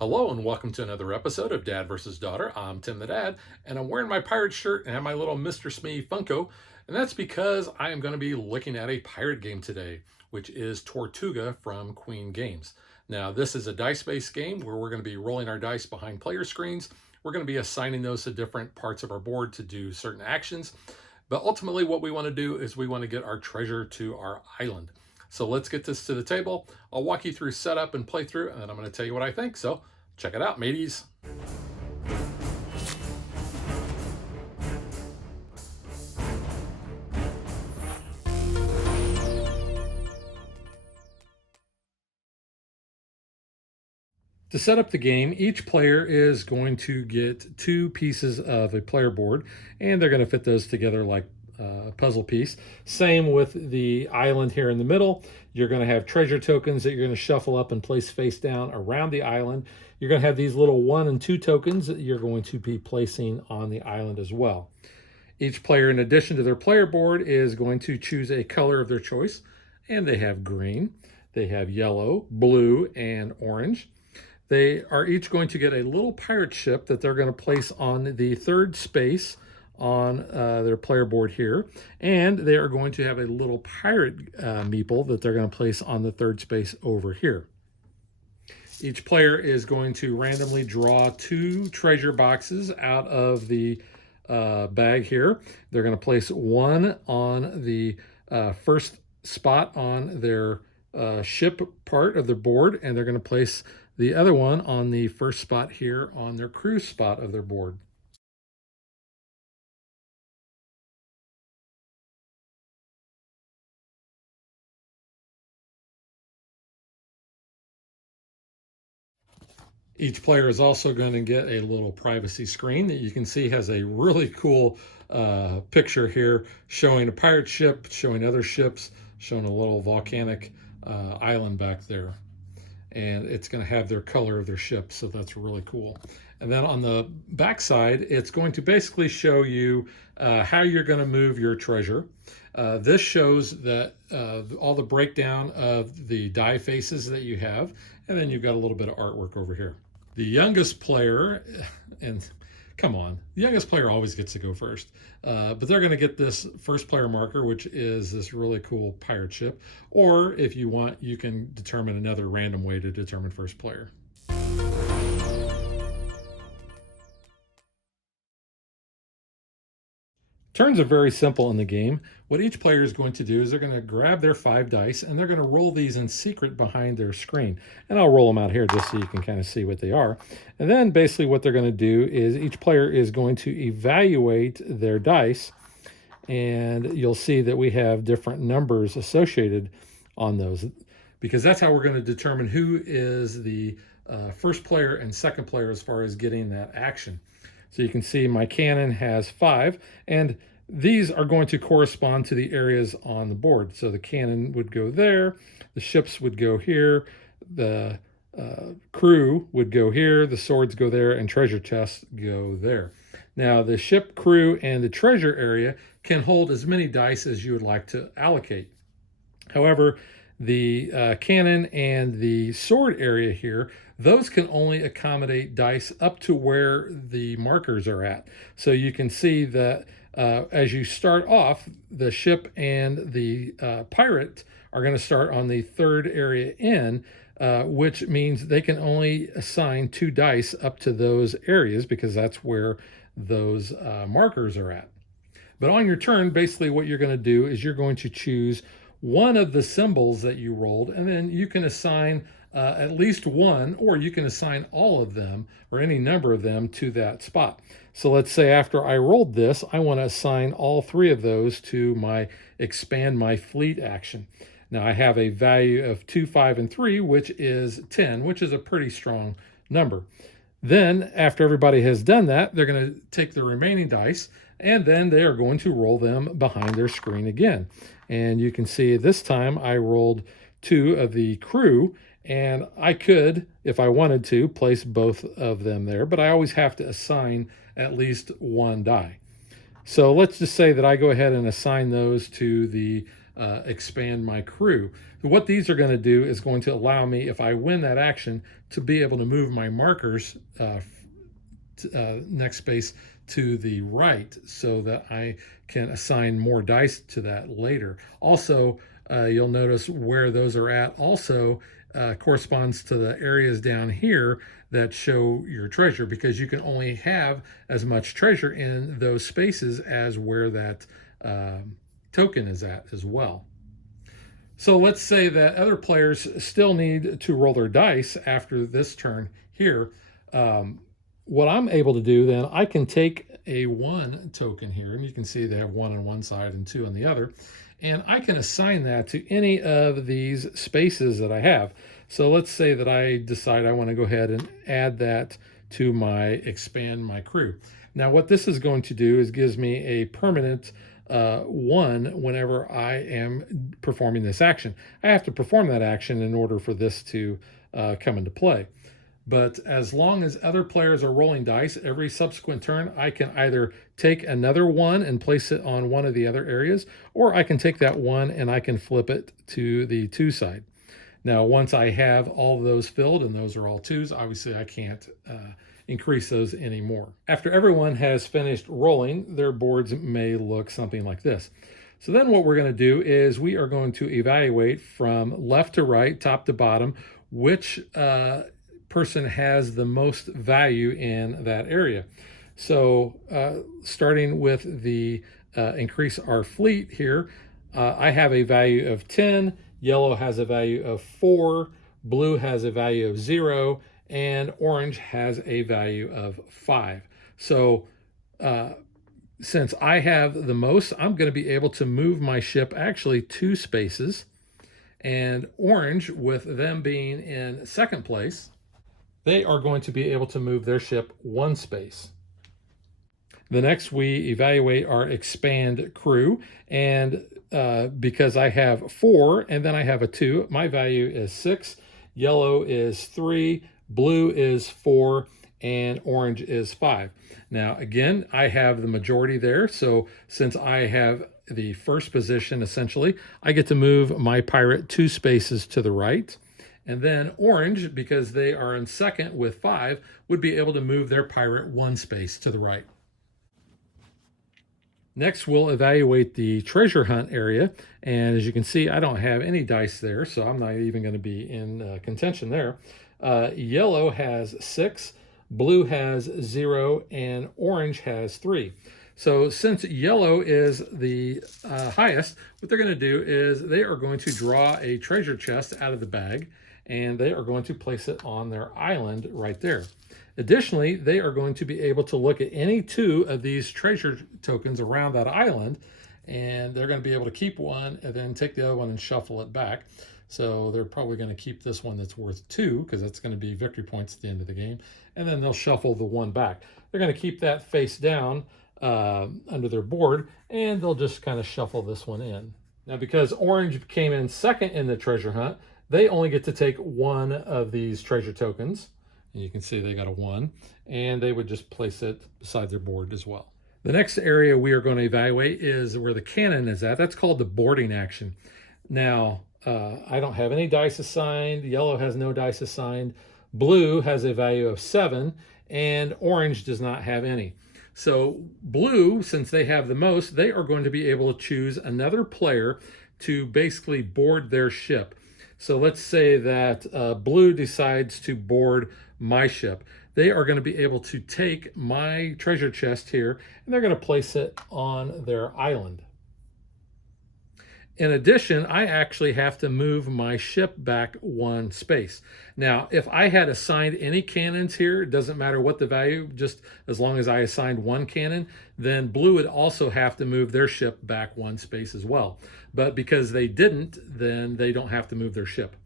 Hello and welcome to another episode of Dad versus Daughter. I'm Tim the Dad, and I'm wearing my pirate shirt and have my little Mr. Smee Funko, and that's because I am going to be looking at a pirate game today, which is Tortuga from Queen Games. Now, this is a dice-based game where we're going to be rolling our dice behind player screens. We're going to be assigning those to different parts of our board to do certain actions, but ultimately what we want to do is we want to get our treasure to our island. So let's get this to the table. I'll walk you through setup and playthrough, and then I'm going to tell you what I think. So check it out, mateys. To set up the game, each player is going to get two pieces of a player board, and they're going to fit those together like a puzzle piece. Same with the island here in the middle. You're going to have treasure tokens that you're going to shuffle up and place face down around the island. You're going to have these little 1 and 2 tokens that you're going to be placing on the island as well. Each player, in addition to their player board, is going to choose a color of their choice, and they have green, they have yellow, blue, and orange. They are each going to get a little pirate ship that they're going to place on the third space on their player board here. And they are going to have a little pirate meeple that they're going to place on the third space over here. Each player is going to randomly draw 2 treasure boxes out of the bag here. They're going to place one on the first spot on their ship part of the board, and they're going to place the other one on the first spot here on their cruise spot of their board. Each player is also going to get a little privacy screen that you can see has a really cool picture here showing a pirate ship, showing other ships, showing a little volcanic island back there. And it's going to have their color of their ship, so that's really cool. And then on the back side, it's going to basically show you how you're going to move your treasure. This shows that all the breakdown of the die faces that you have, and then you've got a little bit of artwork over here. The youngest player, and come on, the youngest player always gets to go first. But they're going to get this first player marker, which is this really cool pirate ship. Or if you want, you can determine another random way to determine first player. Turns are very simple in the game. What each player is going to do is they're going to grab their 5 dice and they're going to roll these in secret behind their screen. And I'll roll them out here just so you can kind of see what they are. And then basically what they're going to do is each player is going to evaluate their dice. And you'll see that we have different numbers associated on those, because that's how we're going to determine who is the first player and second player as far as getting that action. So you can see my cannon has 5, and these are going to correspond to the areas on the board. So the cannon would go there, the ships would go here, the crew would go here, the swords go there, and treasure chests go there. Now the ship, crew, and the treasure area can hold as many dice as you would like to allocate. However, the cannon and the sword area here, those can only accommodate dice up to where the markers are at. So you can see that as you start off, the ship and the pirate are going to start on the third area in, which means they can only assign 2 dice up to those areas because that's where those markers are at. But on your turn, basically what you're going to do is you're going to choose one of the symbols that you rolled, and then you can assign at least one, or you can assign all of them or any number of them to that spot. So let's say after I rolled this, I want to assign all 3 of those to my expand my fleet action. Now I have a value of 2, 5, and 3, which is 10, which is a pretty strong number. Then after everybody has done that, they're going to take the remaining dice and then they are going to roll them behind their screen again. And you can see this time I rolled 2 of the crew, and I could, if I wanted to, place both of them there, but I always have to assign at least 1 die. So let's just say that I go ahead and assign those to the expand my crew. What these are going to do is going to allow me, if I win that action, to be able to move my markers next space to the right so that I can assign more dice to that later. Also, you'll notice where those are at also corresponds to the areas down here that show your treasure, because you can only have as much treasure in those spaces as where that token is at as well. So let's say that other players still need to roll their dice after this turn here. What I'm able to do then, I can take a 1 token here, and you can see they have 1 on one side and 2 on the other, and I can assign that to any of these spaces that I have. So let's say that I decide I want to go ahead and add that to my expand my crew. Now what this is going to do is gives me a permanent 1 whenever I am performing this action. I have to perform that action in order for this to come into play. But as long as other players are rolling dice every subsequent turn, I can either take another 1 and place it on one of the other areas, or I can take that 1 and I can flip it to the 2 side. Now, once I have all of those filled, and those are all 2s, obviously I can't increase those anymore. After everyone has finished rolling, their boards may look something like this. So then what we're going to do is we are going to evaluate from left to right, top to bottom, which person has the most value in that area. So starting with the increase our fleet here, I have a value of 10, yellow has a value of 4, blue has a value of 0, and orange has a value of 5. So since I have the most, I'm going to be able to move my ship actually 2 spaces, and orange, with them being in second place, they are going to be able to move their ship 1 space. The next, we evaluate our expand crew, and because I have 4 and then I have a 2, my value is 6, yellow is 3, blue is 4, and orange is 5. Now again, I have the majority there, so since I have the first position, essentially, I get to move my pirate 2 spaces to the right. And then orange, because they are in second with 5, would be able to move their pirate 1 space to the right. Next, we'll evaluate the treasure hunt area. And as you can see, I don't have any dice there, so I'm not even going to be in contention there. Yellow has 6, blue has 0, and orange has 3. So since yellow is the highest, what they're going to do is they are going to draw a treasure chest out of the bag, and they are going to place it on their island right there. Additionally, they are going to be able to look at any 2 of these treasure tokens around that island, and they're going to be able to keep one and then take the other one and shuffle it back. So they're probably going to keep this one that's worth 2, because that's going to be victory points at the end of the game, and then they'll shuffle the 1 back. They're going to keep that face down under their board, and they'll just kind of shuffle this one in. Now, because orange came in second in the treasure hunt, they only get to take 1 of these treasure tokens. And you can see they got a 1, and they would just place it beside their board as well. The next area we are going to evaluate is where the cannon is at. That's called the boarding action. Now, I don't have any dice assigned. Yellow has no dice assigned. Blue has a value of 7, and orange does not have any. So blue, since they have the most, they are going to be able to choose another player to basically board their ship. So let's say that blue decides to board my ship. They are going to be able to take my treasure chest here, and they're going to place it on their island. In addition, I actually have to move my ship back 1 space. Now, if I had assigned any cannons here, it doesn't matter what the value, just as long as I assigned 1 cannon, then blue would also have to move their ship back 1 space as well. But because they didn't, then they don't have to move their ship.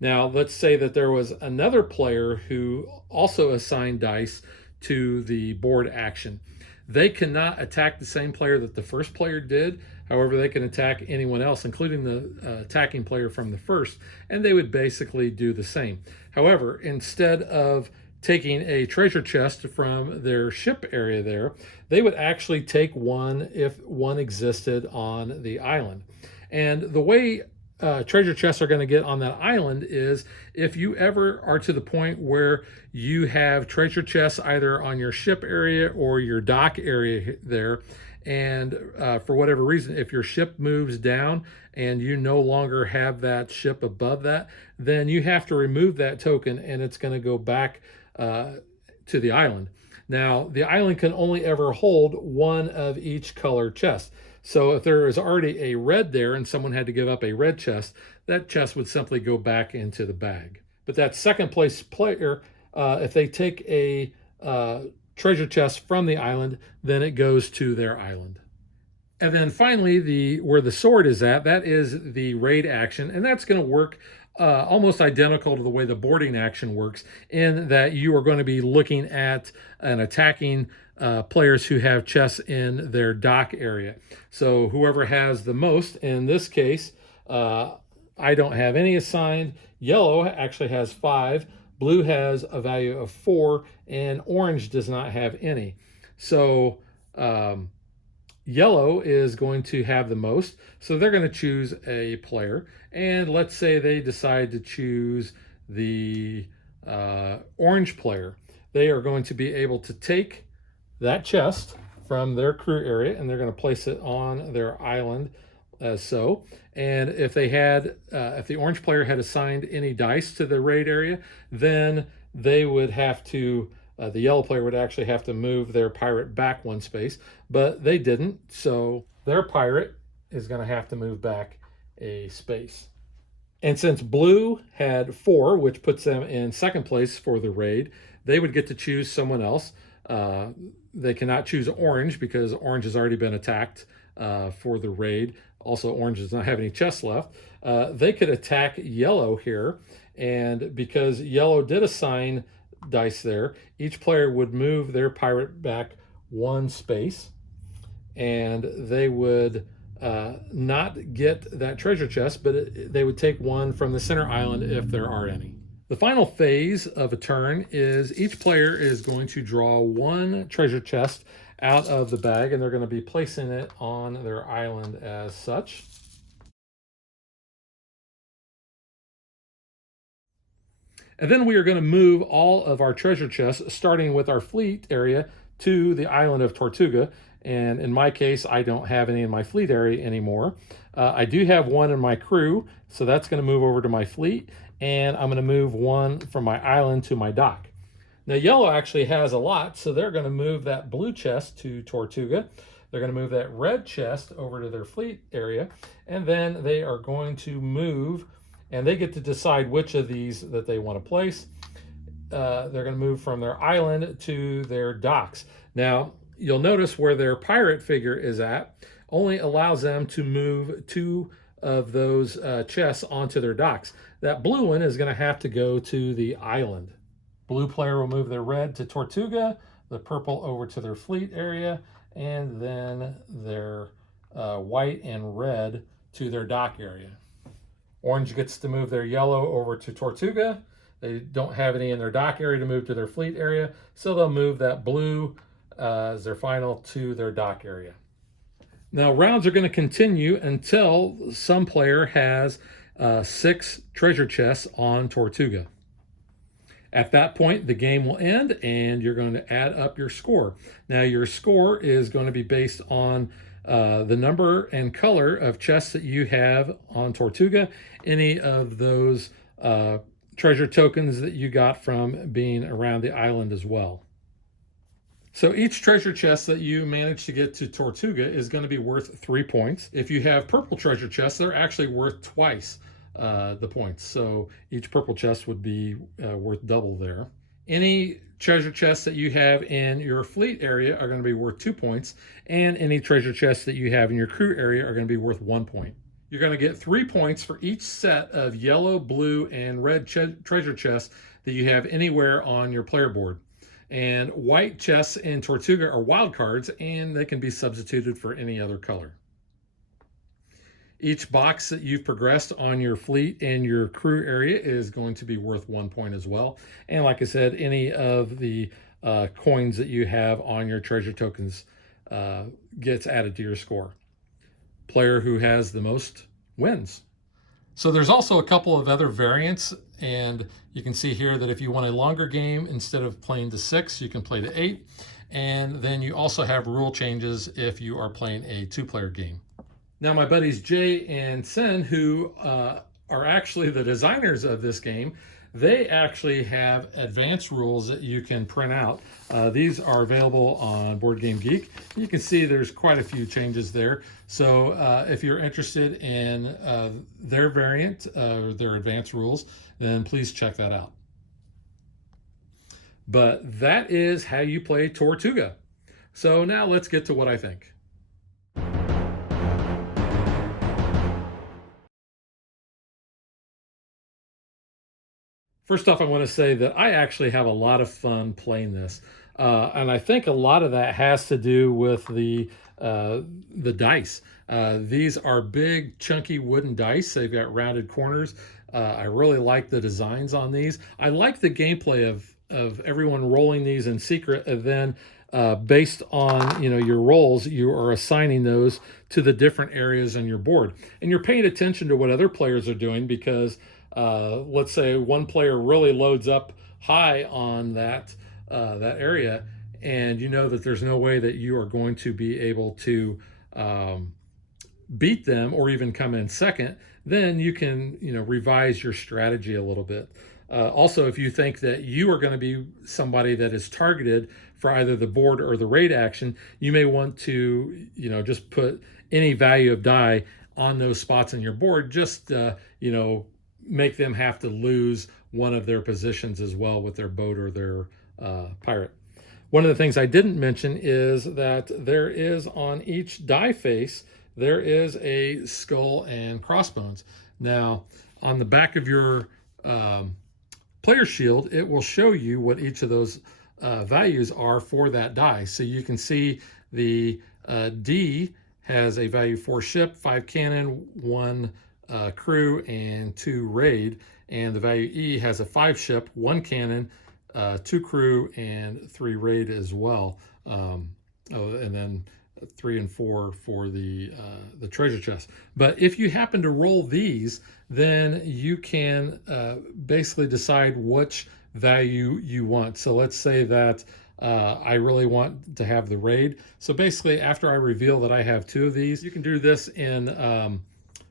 Now, let's say that there was another player who also assigned dice to the board action. They cannot attack the same player that the first player did. However, they can attack anyone else, including the attacking player from the first, and they would basically do the same. However, instead of taking a treasure chest from their ship area there, they would actually take 1 if 1 existed on the island. And the way treasure chests are going to get on that island is if you ever are to the point where you have treasure chests either on your ship area or your dock area there, and for whatever reason, if your ship moves down and you no longer have that ship above that, then you have to remove that token and it's going to go back to the island. Now, the island can only ever hold one of each color chest. So if there is already a red there and someone had to give up a red chest, that chest would simply go back into the bag. But that second place player, if they take a treasure chest from the island, then it goes to their island. And then finally, where the sword is at, that is the raid action, and that's going to work almost identical to the way the boarding action works, in that you are going to be looking at and attacking players who have chests in their dock area. So whoever has the most, in this case, I don't have any assigned. Yellow actually has 5. Blue has a value of 4, and orange does not have any. So yellow is going to have the most, so they're going to choose a player. And let's say they decide to choose the orange player. They are going to be able to take that chest from their crew area and they're going to place it on their island as so. And if they had, if the orange player had assigned any dice to the raid area, then they would have to, the yellow player would actually have to move their pirate back 1 space, but they didn't. So their pirate is going to have to move back a space. And since blue had 4, which puts them in second place for the raid, they would get to choose someone else. They cannot choose orange because orange has already been attacked for the raid. Also, orange does not have any chests left. They could attack yellow here, and because yellow did assign dice there, each player would move their pirate back 1 space, and they would not get that treasure chest, but they would take 1 from the center island if there are any. The final phase of a turn is each player is going to draw 1 treasure chest out of the bag, and they're going to be placing it on their island as such. And then we are going to move all of our treasure chests, starting with our fleet area, to the island of Tortuga. And in my case, I don't have any in my fleet area anymore. I do have 1 in my crew, so that's going to move over to my fleet. And I'm going to move 1 from my island to my dock. Now, yellow actually has a lot, so they're going to move that blue chest to Tortuga. They're going to move that red chest over to their fleet area, and then they are going to move, and they get to decide which of these that they want to place. They're going to move from their island to their docks. Now, you'll notice where their pirate figure is at only allows them to move 2 of those chests onto their docks. That blue one is going to have to go to the island. Blue player will move their red to Tortuga, the purple over to their fleet area, and then their white and red to their dock area. Orange gets to move their yellow over to Tortuga. They don't have any in their dock area to move to their fleet area, so they'll move that blue as their final to their dock area. Now, rounds are going to continue until some player has 6 treasure chests on Tortuga. At that point, the game will end and you're going to add up your score. Now, your score is going to be based on the number and color of chests that you have on Tortuga, any of those treasure tokens that you got from being around the island as well. So each treasure chest that you manage to get to Tortuga is going to be worth 3 points. If you have purple treasure chests, they're actually worth twice the points. So each purple chest would be worth double there. Any treasure chests that you have in your fleet area are going to be worth 2 points, and any treasure chests that you have in your crew area are going to be worth 1 point. You're going to get 3 points for each set of yellow, blue, and red treasure chests that you have anywhere on your player board. And white chests in Tortuga are wild cards, and they can be substituted for any other color. Each box that you've progressed on your fleet and your crew area is going to be worth 1 point as well. And like I said, any of the coins that you have on your treasure tokens gets added to your score. Player who has the most wins. So there's also a couple of other variants, and you can see here that if you want a longer game, instead of playing to 6, you can play to 8. And then you also have rule changes if you are playing a 2-player game. Now my buddies Jay and Sen, who are actually the designers of this game, they actually have advanced rules that you can print out. These are available on Board Game Geek. You can see there's quite a few changes there. So if you're interested in their variant, their advanced rules, then please check that out. But that is how you play Tortuga. So now let's get to what I think. First off, I want to say that I actually have a lot of fun playing this. And I think a lot of that has to do with the dice. These are big, chunky wooden dice. They've got rounded corners. I really like the designs on these. I like the gameplay of everyone rolling these in secret, and then based on your rolls, you are assigning those to the different areas on your board. And you're paying attention to what other players are doing, because let's say one player really loads up high on that area, and you know that there's no way that you are going to be able to beat them or even come in second. Then you can revise your strategy a little bit. Also, if you think that you are going to be somebody that is targeted for either the board or the raid action, you may want to just put any value of die on those spots on your board, just make them have to lose one of their positions as well with their boat or their pirate. One of the things I didn't mention is that there is on each die face, there is a skull and crossbones. Now, on the back of your player shield, it will show you what each of those values are for that die. So you can see the D has a value 4 ship, 5 cannon, 1 crew, and 2 raid. And the value E has a 5 ship, 1 cannon, 2 crew, and 3 raid as well. And then 3 and 4 for the treasure chest. But if you happen to roll these, then you can basically decide which value you want. So let's say that I really want to have the raid. So basically, after I reveal that I have 2 of these, you can do this in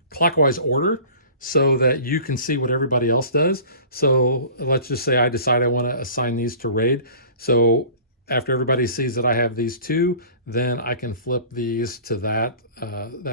clockwise order so that you can see what everybody else does. So let's just say I decide I want to assign these to raid. So after everybody sees that I have these 2, then I can flip these to that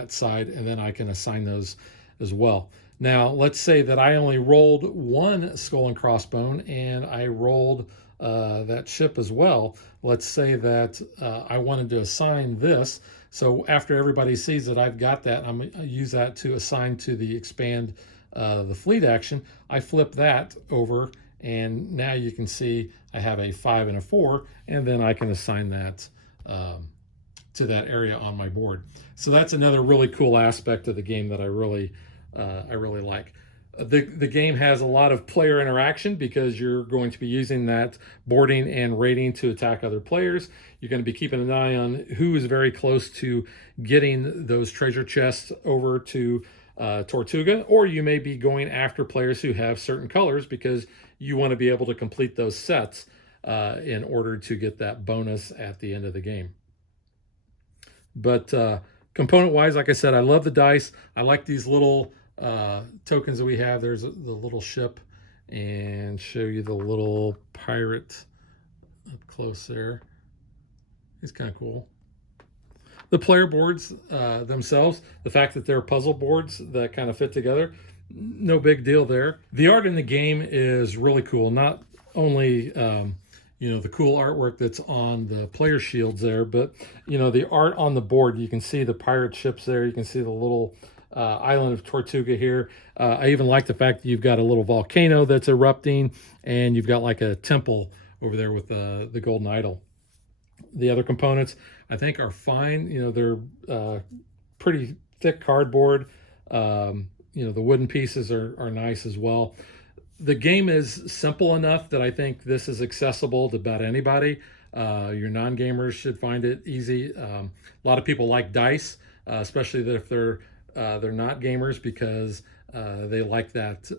side, and then I can assign those as well. Now, let's say that I only rolled 1 skull and crossbone, and I rolled that ship as well. Let's say that I wanted to assign this. So after everybody sees that I've got that, I'm going to use that to assign to the expand the fleet action. I flip that over, and now you can see I have a 5 and a 4, and then I can assign that to that area on my board. So that's another really cool aspect of the game that I really like. The game has a lot of player interaction because you're going to be using that boarding and raiding to attack other players. You're going to be keeping an eye on who is very close to getting those treasure chests over to Tortuga, or you may be going after players who have certain colors because you want to be able to complete those sets in order to get that bonus at the end of the game. But component-wise, like I said, I love the dice. I like these little tokens that we have. There's the little ship, and show you the little pirate up close there. He's kind of cool. The player boards themselves, the fact that they're puzzle boards that kind of fit together, no big deal there. The art in the game is really cool. Not only the cool artwork that's on the player shields there, but the art on the board. You can see the pirate ships there. You can see the little island of Tortuga here. I even like the fact that you've got a little volcano that's erupting, and you've got like a temple over there with the golden idol. The other components, I think, are fine. They're pretty thick cardboard. The wooden pieces are nice as well. The game is simple enough that I think this is accessible to about anybody. Your non-gamers should find it easy. A lot of people like dice, especially if they're They're not gamers because they like that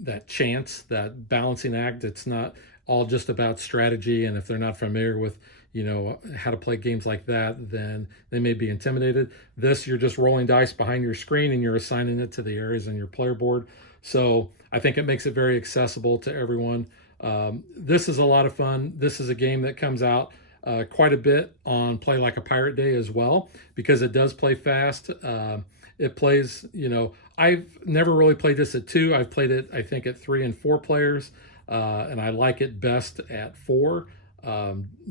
that chance, that balancing act. It's not all just about strategy, and if they're not familiar with, you know, how to play games like that, then they may be intimidated. This, you're just rolling dice behind your screen and you're assigning it to the areas on your player board. So I think it makes it very accessible to everyone. This is a lot of fun. This is a game that comes out quite a bit on Play Like a Pirate Day as well, because it does play fast. It plays, you know, I've never really played this at 2. I've played it, I think, at 3 and 4 players, and I like it best at 4,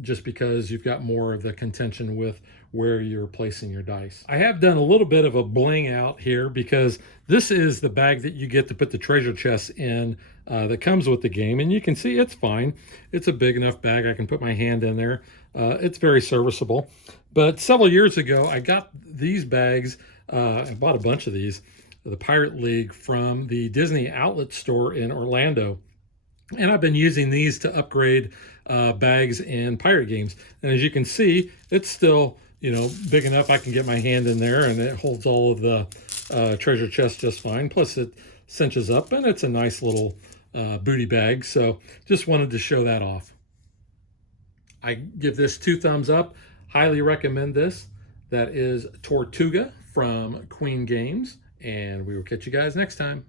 just because you've got more of the contention with where you're placing your dice. I have done a little bit of a bling out here because this is the bag that you get to put the treasure chest in that comes with the game, and you can see it's fine. It's a big enough bag. I can put my hand in there. It's very serviceable. But several years ago, I got these bags. I bought a bunch of these, the Pirate League, from the Disney outlet store in Orlando. And I've been using these to upgrade bags in pirate games. And as you can see, it's still, you know, big enough I can get my hand in there, and it holds all of the treasure chest just fine. Plus it cinches up, and it's a nice little booty bag. So just wanted to show that off. I give this 2 thumbs up. Highly recommend this. That is Tortuga from Queen Games, and we will catch you guys next time.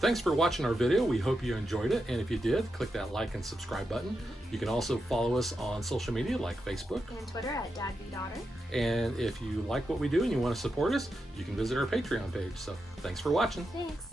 Thanks for watching our video. We hope you enjoyed it, and if you did, click that like and subscribe button. You can also follow us on social media like Facebook and Twitter at DadBeDaughter. And if you like what we do and you want to support us, you can visit our Patreon page. So thanks for watching. Thanks.